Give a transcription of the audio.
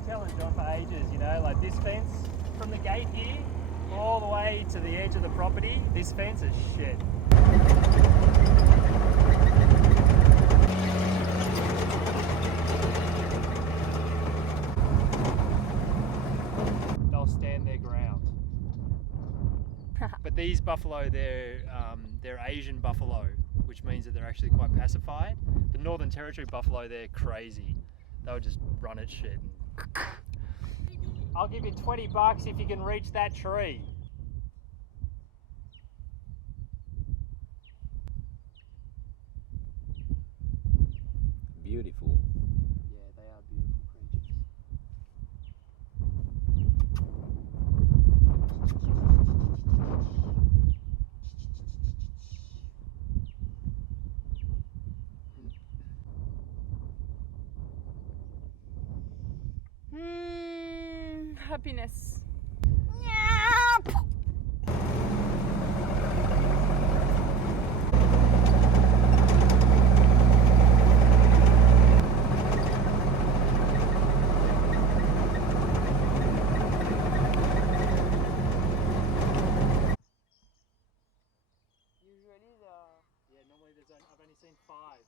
been telling John for ages, you know, like this fence from the gate here all the way to the edge of the property, this fence is shit. They'll stand their ground. But these buffalo, they're Asian buffalo, which means that they're actually quite pacified. The Northern Territory buffalo, they're crazy. They'll just run at shit. I'll give you $20 if you can reach that tree. Beautiful. Yeah, they are beautiful creatures. Happiness. Yeah, normally I've only seen 5.